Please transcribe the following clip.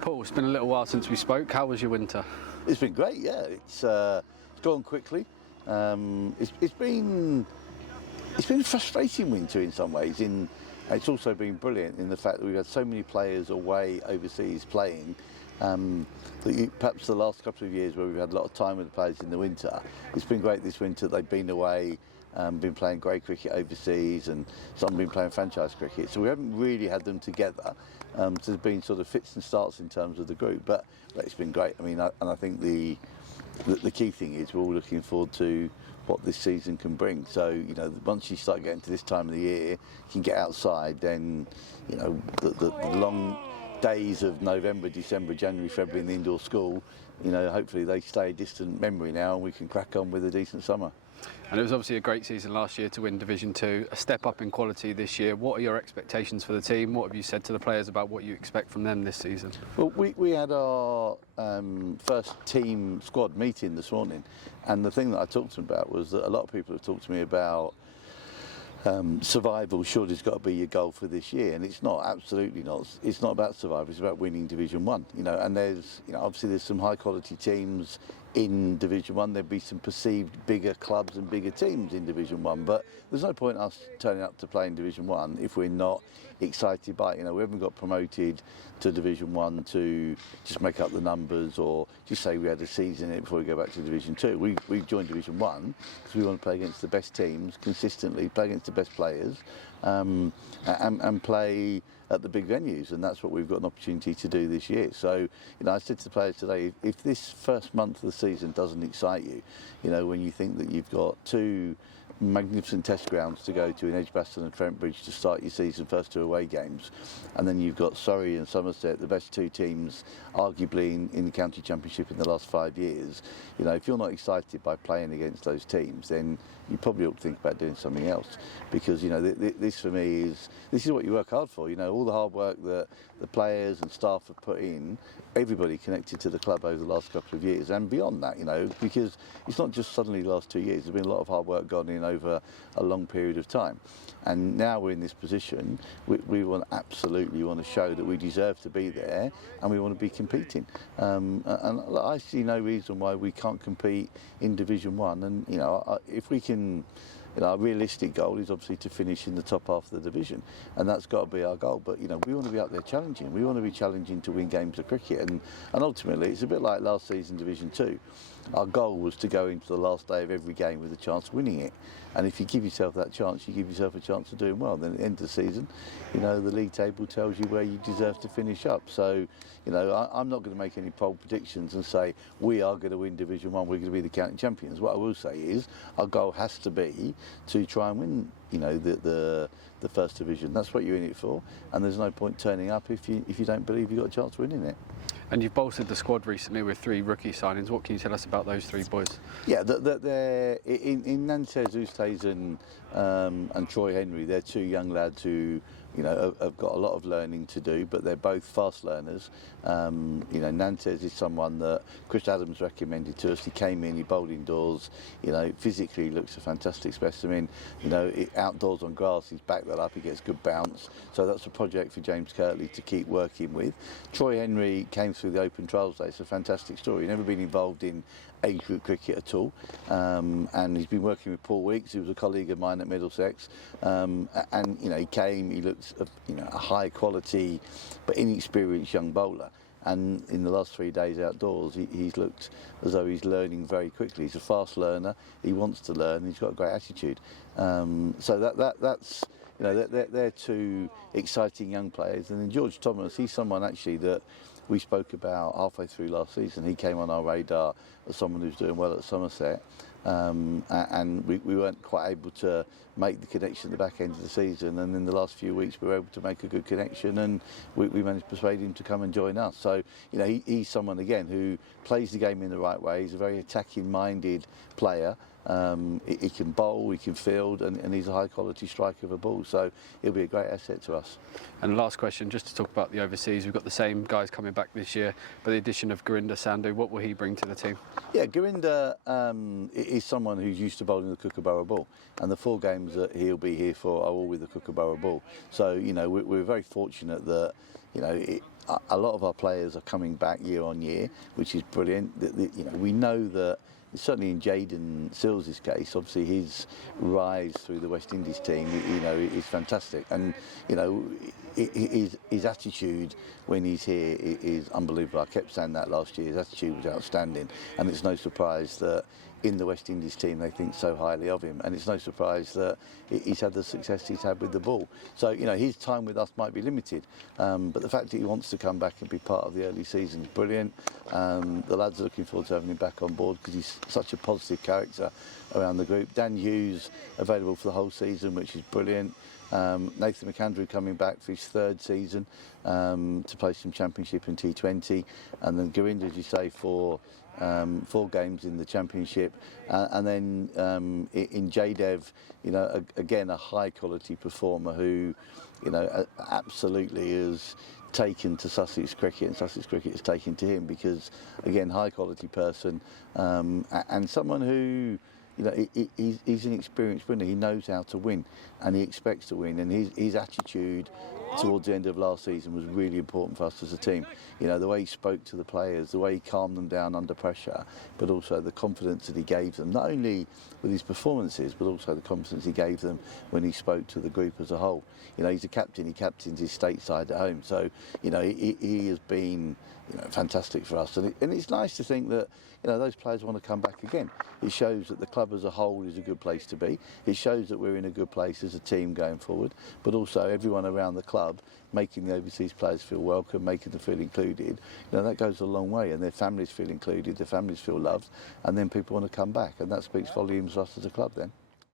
Paul, it's been a little while since we spoke. How was your winter? It's been great, yeah. It's gone quickly. It's been a frustrating winter in some ways. It's also been brilliant in the fact that we've had so many players away overseas playing. Perhaps the last couple of years where we've had a lot of time with the players in the winter, it's been great this winter. They've been away, been playing grey cricket overseas, and some have been playing franchise cricket. So we haven't really had them together. So there's been sort of fits and starts in terms of the group, but it's been great. I mean, I think the key thing is we're all looking forward to what this season can bring. So, once you start getting to this time of the year, you can get outside, then, the long days of November, December, January, February in the indoor school, hopefully they stay a distant memory now and we can crack on with a decent summer. And it was obviously a great season last year to win Division 2, a step up in quality this year. What are your expectations for the team? What have you said to the players about what you expect from them this season? Well, we had our first team squad meeting this morning, and the thing that I talked to them about was that a lot of people have talked to me about survival surely has got to be your goal for this year, and it's not, absolutely not. It's not about survival, it's about winning Division 1, and there's, obviously there's some high quality teams in Division 1, there'd be some perceived bigger clubs and bigger teams in Division 1, but there's no point us turning up to play in Division 1 if we're not excited by it. We haven't got promoted to Division 1 to just make up the numbers or just say we had a season in it before we go back to Division 2. We've joined Division 1 because we want to play against the best teams consistently, play against the best players, and play at the big venues, and that's what we've got an opportunity to do this year. So, I said to the players today, if this first month of the season doesn't excite you, when you think that you've got two magnificent test grounds to go to in Edgbaston and Trentbridge to start your season, first two away games, and then you've got Surrey and Somerset, the best two teams arguably in the county championship in the last 5 years, if you're not excited by playing against those teams, then you probably ought to think about doing something else, because this for me is what you work hard for. All the hard work that the players and staff have put in, everybody connected to the club over the last couple of years and beyond that, because it's not just suddenly the last 2 years. There's been a lot of hard work gone in over a long period of time, and now we're in this position. We absolutely want to show that we deserve to be there and we want to be competing, and I see no reason why we can't compete in Division 1. And if we can, our realistic goal is obviously to finish in the top half of the division, and that's got to be our goal. But we want to be up there challenging. We want to be challenging to win games of cricket, and ultimately it's a bit like last season Division 2. Our goal was to go into the last day of every game with a chance of winning it, and if you give yourself that chance, you give yourself a chance of doing well. Then at the end of the season, the league table tells you where you deserve to finish up. So I'm not going to make any poll predictions and say we are going to win Division 1, we're going to be the county champions. What I will say is our goal has to be to try and win the first division. That's what you're in it for, and there's no point turning up if you don't believe you've got a chance of winning it. And you've bolstered the squad recently with 3 rookie signings. What can you tell us about those 3 boys? Yeah, they're in Nantes Oosthuizen and Troy Henry. They're 2 young lads who have got a lot of learning to do, but they're both fast learners. Nantes is someone that Chris Adams recommended to us. He came in, he bowled indoors, physically he looks a fantastic specimen. Outdoors on grass, he's backed that up, he gets good bounce. So that's a project for James Kirtley to keep working with. Troy Henry came through the Open Trials Day. It's a fantastic story. Never been involved in age group cricket at all, and he's been working with Paul Weeks, who was a colleague of mine at Middlesex, and he came, he looks a high quality but inexperienced young bowler, and in the last 3 days outdoors he's looked as though he's learning very quickly. He's a fast learner, he wants to learn, he's got a great attitude, so that's they're 2 exciting young players. And then George Thomas, he's someone actually that we spoke about halfway through last season. He came on our radar as someone who's doing well at Somerset, and we weren't quite able to make the connection at the back end of the season, and in the last few weeks we were able to make a good connection, and we managed to persuade him to come and join us. So he's someone again who plays the game in the right way. He's a very attacking minded player. He can bowl, he can field, and he's a high quality striker of a ball, so he'll be a great asset to us. And last question, just to talk about the overseas, we've got the same guys coming back this year, but the addition of Gurinder Sandhu, what will he bring to the team? Yeah, Gurinder is someone who's used to bowling the Kookaburra ball, and the 4 games that he'll be here for are all with the Kookaburra ball. So we're very fortunate that a lot of our players are coming back year on year, which is brilliant. You know, we know that. Certainly in Jayden Sills' case, obviously his rise through the West Indies team, you know, is fantastic. And, you know, his attitude when he's here is unbelievable. I kept saying that last year. His attitude was outstanding. And it's no surprise that in the West Indies team they think so highly of him, and it's no surprise that he's had the success he's had with the ball. So, you know, his time with us might be limited, but the fact that he wants to come back and be part of the early season is brilliant. The lads are looking forward to having him back on board because he's such a positive character around the group. Dan Hughes available for the whole season, which is brilliant. Nathan McAndrew coming back for his third season to play some Championship and T20, and then Gurinder, as you say, for 4 games in the Championship, and then in Jaydev, you know, again a high quality performer who, you know, absolutely is taken to Sussex cricket, and Sussex cricket is taken to him because, again, high quality person, and someone who, you know, he's an experienced winner. He knows how to win, and he expects to win. And his attitude towards the end of last season was really important for us as a team. You know, the way he spoke to the players, the way he calmed them down under pressure, but also the confidence that he gave them, not only with his performances, but also the confidence he gave them when he spoke to the group as a whole. You know, he's a captain. He captains his stateside at home. So, you know, he has been, you know, fantastic for us. And it's nice to think that, you know, those players want to come back again. It shows that the club as a whole is a good place to be. It shows that we're in a good place as a team going forward, but also everyone around the club making the overseas players feel welcome, making them feel included. You know, that goes a long way, and their families feel included, their families feel loved, and then people want to come back, and that speaks volumes to us as a club then.